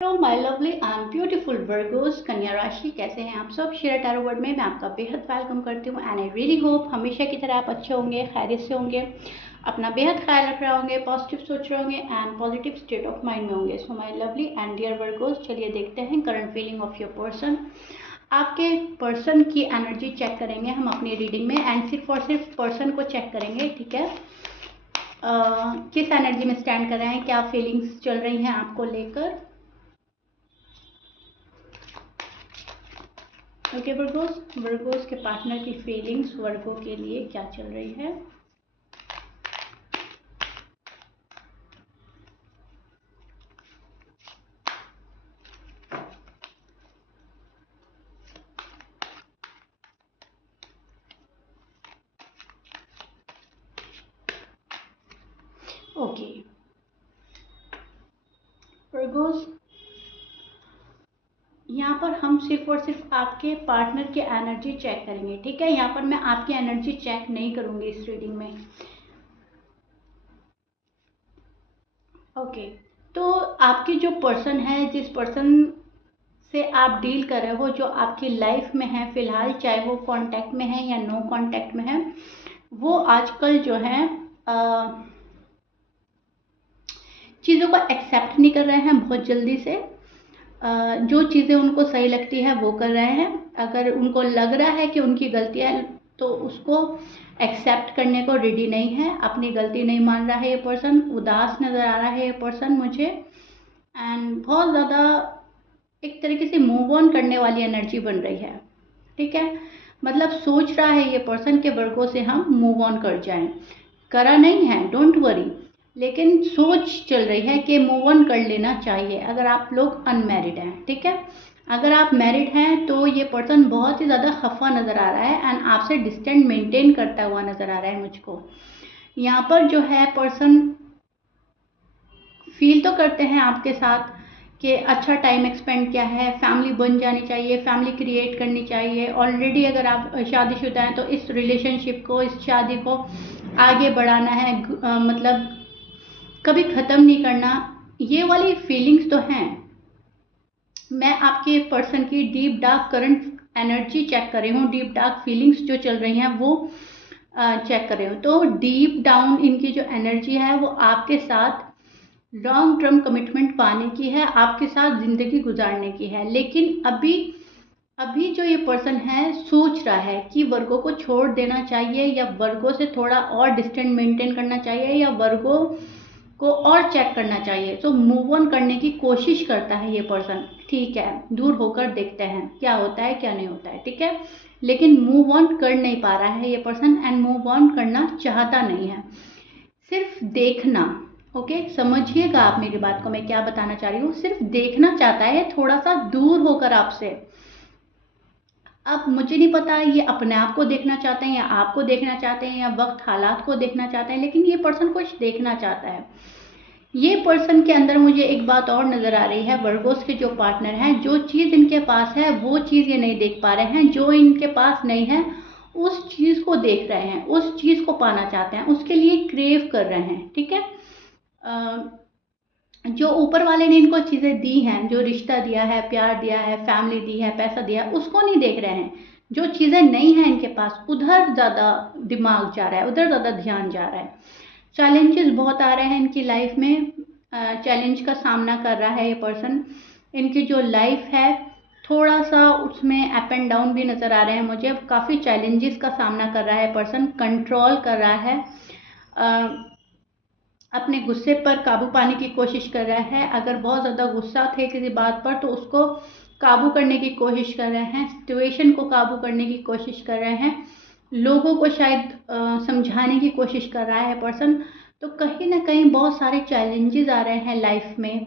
Hello my lovely and beautiful Virgo's कन्या राशि, कैसे हैं आप सब। शेयर टैरो वर्ड में मैं आपका बेहद वेलकम करती हूँ एंड आई रियली होप हमेशा की तरह आप अच्छे होंगे, खैरियत से होंगे, अपना बेहद ख्याल रख रहे होंगे, पॉजिटिव सोच रहे होंगे and positive state of mind में होंगे। So my lovely and dear Virgos, चलिए देखते हैं current feeling of your person. आपके पर्सन की एनर्जी चेक करेंगे हम अपनी रीडिंग में एंड सिर्फ और सिर्फ पर्सन को चेक करेंगे, ठीक है। किस एनर्जी में स्टैंड कर रहे हैं, क्या फीलिंग्स चल रही हैं आपको लेकर। ओके वर्गोस के पार्टनर की फीलिंग्स वर्गो के लिए क्या चल रही है। ओके वर्गोस, यहाँ पर हम सिर्फ और सिर्फ आपके पार्टनर की एनर्जी चेक करेंगे, ठीक है। यहाँ पर मैं आपकी एनर्जी चेक नहीं करूंगी इस रीडिंग में। ओके तो आपकी जो पर्सन है, जिस पर्सन से आप डील कर रहे हो, जो आपकी लाइफ में है फिलहाल, चाहे वो कांटेक्ट में है या नो कांटेक्ट में है, वो आजकल जो है चीज़ों को एक्सेप्ट नहीं कर रहे हैं बहुत जल्दी से। जो चीज़ें उनको सही लगती है वो कर रहे हैं। अगर उनको लग रहा है कि उनकी गलती है तो उसको एक्सेप्ट करने को रेडी नहीं है, अपनी गलती नहीं मान रहा है ये पर्सन। उदास नज़र आ रहा है ये पर्सन मुझे एंड बहुत ज़्यादा एक तरीके से मूव ऑन करने वाली एनर्जी बन रही है, ठीक है। मतलब सोच रहा है ये पर्सन के वर्गों से हम मूव ऑन कर जाएं। करा नहीं है, डोंट वरी, लेकिन सोच चल रही है कि मूव ऑन कर लेना चाहिए अगर आप लोग अनमैरिड हैं, ठीक है। अगर आप मैरिड हैं तो ये पर्सन बहुत ही ज़्यादा खफा नज़र आ रहा है एंड आपसे डिस्टेंस मेंटेन करता हुआ नज़र आ रहा है मुझको। यहाँ पर जो है पर्सन फील तो करते हैं आपके साथ कि अच्छा टाइम एक्सपेंड किया है, फैमिली बन जानी चाहिए, फैमिली क्रिएट करनी चाहिए। ऑलरेडी अगर आप शादीशुदा हैं तो इस रिलेशनशिप को, इस शादी को आगे बढ़ाना है, मतलब कभी ख़त्म नहीं करना। ये वाली फीलिंग्स तो हैं। मैं आपके पर्सन की deep dark current energy check कर रही हूँ, डीप डार्क फीलिंग्स जो चल रही हैं वो चेक कर रही हूँ। तो डीप डाउन इनकी जो एनर्जी है वो आपके साथ लॉन्ग टर्म कमिटमेंट पाने की है, आपके साथ ज़िंदगी गुजारने की है। लेकिन अभी अभी जो ये पर्सन है सोच रहा है कि वर्गों को छोड़ देना चाहिए या वर्गों से थोड़ा और डिस्टेंस मेंटेन करना चाहिए या वर्गों को और चेक करना चाहिए। तो मूव ऑन करने की कोशिश करता है ये पर्सन, ठीक है। दूर होकर देखते हैं क्या होता है क्या नहीं होता है, ठीक है। लेकिन मूव ऑन कर नहीं पा रहा है ये पर्सन एंड मूव ऑन करना चाहता नहीं है, सिर्फ देखना। ओके समझिएगा आप मेरी बात को, मैं क्या बताना चाह रही हूँ। सिर्फ देखना चाहता है थोड़ा सा दूर होकर आपसे। अब मुझे नहीं पता ये अपने आप को देखना चाहते हैं या आपको देखना चाहते हैं या वक्त हालात को देखना चाहते हैं, लेकिन ये पर्सन कुछ देखना चाहता है। ये पर्सन के अंदर मुझे एक बात और नज़र आ रही है, वर्गोस के जो पार्टनर हैं, जो चीज़ इनके पास है वो चीज़ ये नहीं देख पा रहे हैं। जो इनके पास नहीं है उस चीज़ को देख रहे हैं, उस चीज़ को पाना चाहते हैं, उसके लिए क्रेव कर रहे हैं, ठीक है। जो ऊपर वाले ने इनको चीज़ें दी हैं, जो रिश्ता दिया है, प्यार दिया है, फैमिली दी है, पैसा दिया है, उसको नहीं देख रहे हैं। जो चीज़ें नहीं हैं इनके पास उधर ज़्यादा दिमाग जा रहा है, उधर ज़्यादा ध्यान जा रहा है। चैलेंजेस बहुत आ रहे हैं इनकी लाइफ में, चैलेंज का सामना कर रहा है ये पर्सन। इनकी जो लाइफ है थोड़ा सा उसमें अप एंड डाउन भी नज़र आ रहे हैं मुझे। काफ़ी चैलेंजेस का सामना कर रहा है पर्सन, कंट्रोल कर रहा है, अपने गुस्से पर काबू पाने की कोशिश कर रहा है। अगर बहुत ज़्यादा गुस्सा थे किसी बात पर तो उसको काबू करने की कोशिश कर रहे हैं, सिचुएशन को काबू करने की कोशिश कर रहे हैं, लोगों को शायद समझाने की कोशिश कर रहा है पर्सन। तो कहीं ना कहीं बहुत सारे चैलेंजेस आ रहे हैं लाइफ में,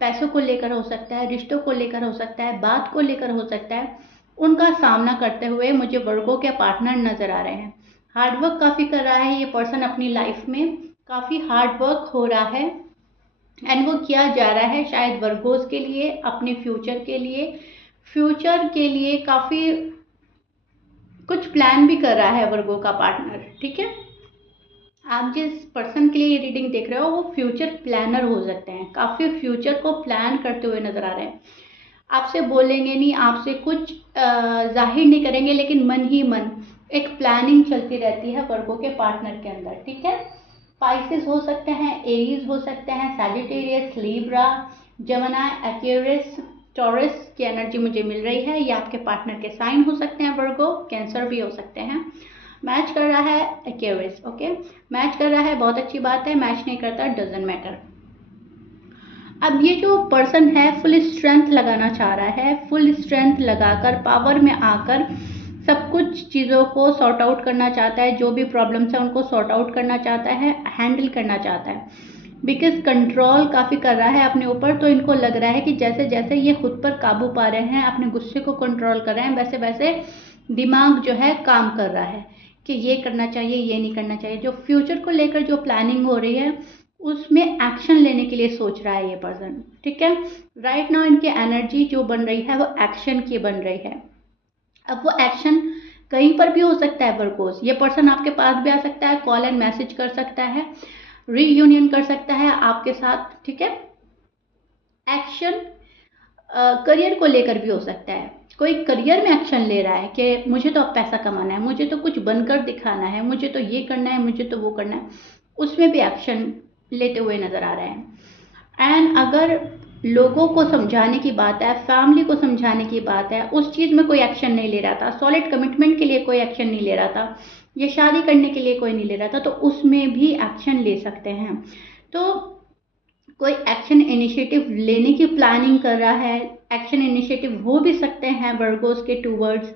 पैसों को लेकर हो सकता है, रिश्तों को लेकर हो सकता है, बात को लेकर हो सकता है। उनका सामना करते हुए मुझे वर्गों के पार्टनर नज़र आ रहे हैं। हार्डवर्क काफ़ी कर रहा है ये पर्सन अपनी लाइफ में, काफ़ी हार्ड वर्क हो रहा है एंड वो किया जा रहा है शायद वर्गोस के लिए, अपने फ्यूचर के लिए काफ़ी कुछ प्लान भी कर रहा है वर्गो का पार्टनर, ठीक है। आप जिस पर्सन के लिए ये रीडिंग देख रहे हो वो फ्यूचर प्लानर हो सकते हैं, काफ़ी फ्यूचर को प्लान करते हुए नज़र आ रहे हैं। आपसे बोलेंगे नहीं, आपसे कुछ जाहिर नहीं करेंगे, लेकिन मन ही मन एक प्लानिंग चलती रहती है वर्गों के पार्टनर के अंदर, ठीक है। स्पाइसेस हो सकते हैं, एरीज हो सकते हैं, सैजिटेरियस, लीब्रा, जमनाई, एक्वेरियस, टॉरस की एनर्जी मुझे मिल रही है। ये आपके पार्टनर के साइन हो सकते हैं वर्गो, कैंसर भी हो सकते हैं। मैच कर रहा है एक्वेरियस, ओके, मैच कर रहा है, बहुत अच्छी बात है। मैच नहीं करता, डजंट मैटर। अब ये जो पर्सन है फुल स्ट्रेंथ लगाना चाह रहा है, फुल स्ट्रेंथ लगाकर पावर में आकर सब कुछ चीज़ों को सॉर्ट आउट करना चाहता है, जो भी प्रॉब्लम्स है उनको सॉर्ट आउट करना चाहता है, हैंडल करना चाहता है। बिकॉज कंट्रोल काफ़ी कर रहा है अपने ऊपर, तो इनको लग रहा है कि जैसे जैसे ये खुद पर काबू पा रहे हैं, अपने गुस्से को कंट्रोल कर रहे हैं, वैसे वैसे दिमाग जो है काम कर रहा है कि ये करना चाहिए, ये नहीं करना चाहिए। जो फ्यूचर को लेकर जो प्लानिंग हो रही है उसमें एक्शन लेने के लिए सोच रहा है ये पर्सन, ठीक है। राइट नाउ इनकी एनर्जी जो बन रही है वो एक्शन की बन रही है। अब वो एक्शन कहीं पर भी हो सकता है वर्कोस, ये पर्सन आपके पास भी आ सकता है, कॉल एंड मैसेज कर सकता है, रीयूनियन कर सकता है आपके साथ, ठीक है। एक्शन करियर को लेकर भी हो सकता है, कोई करियर में एक्शन ले रहा है कि मुझे तो अब पैसा कमाना है, मुझे तो कुछ बनकर दिखाना है, मुझे तो ये करना है, मुझे तो वो करना है, उसमें भी एक्शन लेते हुए नजर आ रहे हैं। एंड अगर लोगों को समझाने की बात है, फैमिली को समझाने की बात है, उस चीज़ में कोई एक्शन नहीं ले रहा था, सॉलिड कमिटमेंट के लिए कोई एक्शन नहीं ले रहा था, ये शादी करने के लिए कोई नहीं ले रहा था, तो उसमें भी एक्शन ले सकते हैं। तो कोई एक्शन इनिशिएटिव लेने की प्लानिंग कर रहा है, एक्शन इनिशिएटिव हो भी सकते हैं वर्गोस के टूवर्ड्स।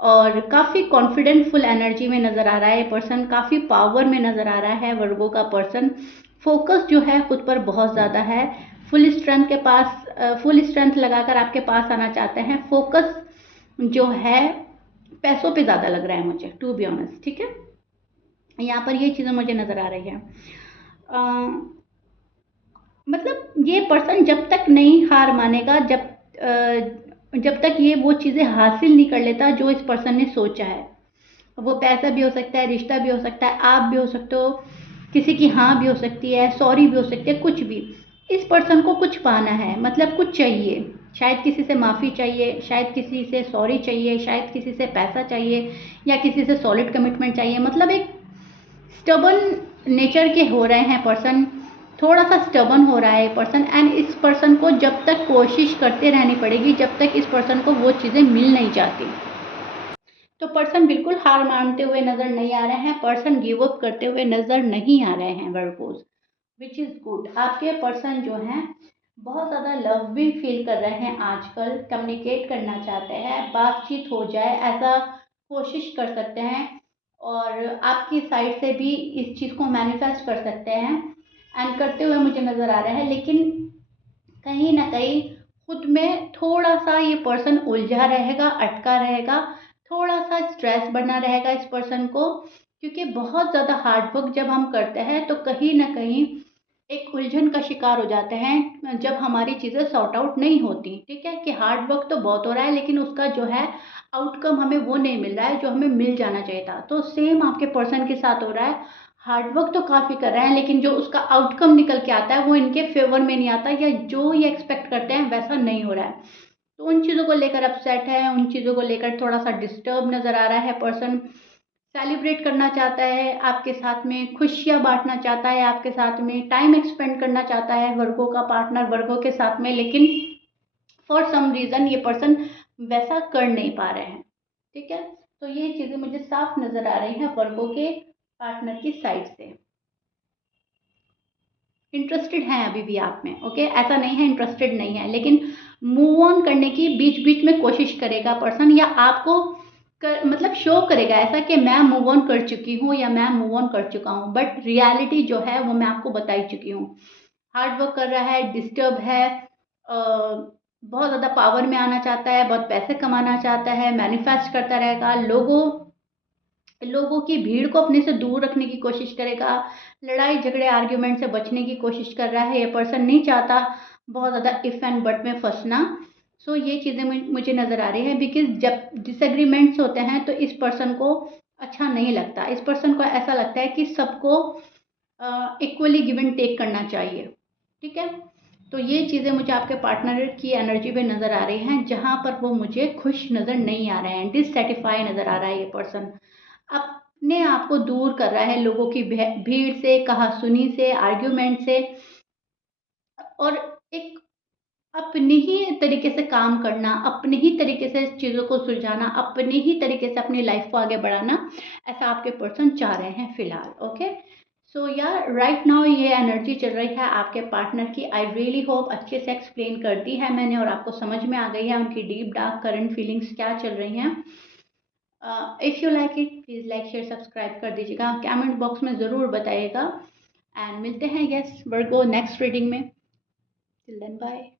और काफ़ी कॉन्फिडेंटफुल एनर्जी में नज़र आ रहा है पर्सन, काफ़ी पावर में नज़र आ रहा है वर्गो का पर्सन। फोकस जो है खुद पर बहुत ज़्यादा है, फुल स्ट्रेंथ के पास, फुल स्ट्रेंथ लगाकर आपके पास आना चाहते हैं। फोकस जो है पैसों पे ज़्यादा लग रहा है मुझे, टू बी ऑनेस्ट, ठीक है। यहाँ पर ये चीज़ें मुझे नज़र आ रही है। मतलब ये पर्सन जब तक नहीं हार मानेगा, जब तक ये वो चीज़ें हासिल नहीं कर लेता जो इस पर्सन ने सोचा है, वो पैसा भी हो सकता है, रिश्ता भी हो सकता है, आप भी हो सकते हो, किसी की हाँ भी हो सकती है, सॉरी भी हो सकती है, कुछ भी। इस पर्सन को कुछ पाना है, मतलब कुछ चाहिए, शायद किसी से माफ़ी चाहिए, शायद किसी से सॉरी चाहिए, शायद किसी से पैसा चाहिए, या किसी से सॉलिड कमिटमेंट चाहिए। मतलब एक स्टबन नेचर के हो रहे हैं पर्सन, थोड़ा सा स्टबन हो रहा है पर्सन। एंड इस पर्सन को जब तक कोशिश करते रहनी पड़ेगी, जब तक इस पर्सन को वो चीज़ें मिल नहीं जाती। तो पर्सन बिल्कुल हार मानते हुए नजर नहीं आ रहे हैं, पर्सन गिव अप करते हुए नजर नहीं आ रहे हैं वर्कोस, विच इज़ गुड। आपके पर्सन जो हैं बहुत ज़्यादा लव भी फील कर रहे हैं आजकल, कम्युनिकेट करना चाहते हैं, बातचीत हो जाए ऐसा कोशिश कर सकते हैं, और आपकी साइड से भी इस चीज़ को मैनिफेस्ट कर सकते हैं एंड करते हुए मुझे नज़र आ रहा है। लेकिन कहीं ना कहीं खुद में थोड़ा सा ये पर्सन उलझा रहेगा, अटका रहेगा, थोड़ा सा स्ट्रेस बना रहेगा इस पर्सन को, क्योंकि बहुत ज़्यादा हार्ड वर्क जब हम करते हैं तो कहीं ना कहीं एक उलझन का शिकार हो जाते हैं जब हमारी चीज़ें सॉर्ट आउट नहीं होती, ठीक है। कि हार्ड वर्क तो बहुत हो रहा है लेकिन उसका जो है आउटकम हमें वो नहीं मिल रहा है जो हमें मिल जाना चाहिए था। तो सेम आपके पर्सन के साथ हो रहा है, हार्ड वर्क तो काफ़ी कर रहे हैं लेकिन जो उसका आउटकम निकल के आता है वो इनके फेवर में नहीं आता, या जो ये एक्सपेक्ट करते हैं वैसा नहीं हो रहा है। तो उन चीज़ों को लेकर अपसेट है, उन चीज़ों को लेकर थोड़ा सा डिस्टर्ब नज़र आ रहा है पर्सन। सेलिब्रेट करना चाहता है आपके साथ में, खुशियाँ बांटना चाहता है आपके साथ में, टाइम एक्सपेंड करना चाहता है वर्गों का पार्टनर वर्गों के साथ में, लेकिन फॉर सम रीज़न ये पर्सन वैसा कर नहीं पा रहे हैं, ठीक है। तो ये चीज़ें मुझे साफ नज़र आ रही हैं वर्गों के पार्टनर की साइड से। इंटरेस्टेड हैं अभी भी आप में, ओके, ऐसा नहीं है इंटरेस्टेड नहीं है, लेकिन मूव ऑन करने की बीच बीच में कोशिश करेगा पर्सन, या आपको मतलब शो करेगा ऐसा कि मैं मूव ऑन कर चुकी हूँ या मैं मूव ऑन कर चुका हूँ, बट रियलिटी जो है वो मैं आपको बता ही चुकी हूँ। हार्ड वर्क कर रहा है, डिस्टर्ब है, बहुत ज़्यादा पावर में आना चाहता है, बहुत पैसे कमाना चाहता है, मैनिफेस्ट करता रहेगा, लोगों की भीड़ को अपने से दूर रखने की कोशिश करेगा, लड़ाई झगड़े आर्ग्यूमेंट से बचने की कोशिश कर रहा है। ये पर्सन नहीं चाहता बहुत ज़्यादा इफ़ एंड बट में फंसना। सो ये चीज़ें मुझे नज़र आ रही है, बिकॉज जब डिसएग्रीमेंट्स होते हैं तो इस पर्सन को अच्छा नहीं लगता। इस पर्सन को ऐसा लगता है कि सबको इक्वली गिव एंड टेक करना चाहिए। ठीक है, तो ये चीज़ें मुझे आपके पार्टनर की एनर्जी पे नज़र आ रही हैं, जहाँ पर वो मुझे खुश नज़र नहीं आ रहे हैं, डिससेटिस्फाई नज़र आ रहा है ये पर्सन। अपने आप को दूर कर रहा है लोगों की भीड़ से, कहा-सुनी से, आर्ग्यूमेंट से, और एक अपने ही तरीके से काम करना, अपने ही तरीके से चीज़ों को सुलझाना, अपने ही तरीके से अपनी लाइफ को आगे बढ़ाना, ऐसा आपके पर्सन चाह रहे हैं फिलहाल। ओके, सो यार राइट नाउ ये एनर्जी चल रही है आपके पार्टनर की। आई रियली होप अच्छे से एक्सप्लेन कर दी है मैंने और आपको समझ में आ गई है उनकी डीप डार्क करंट फीलिंग्स क्या चल रही हैं। If you like it please like share subscribe कर दीजिएगा, कमेंट बॉक्स में ज़रूर बताइएगा, एंड मिलते हैं यस वर्गो नेक्स्ट रीडिंग में। Till then bye.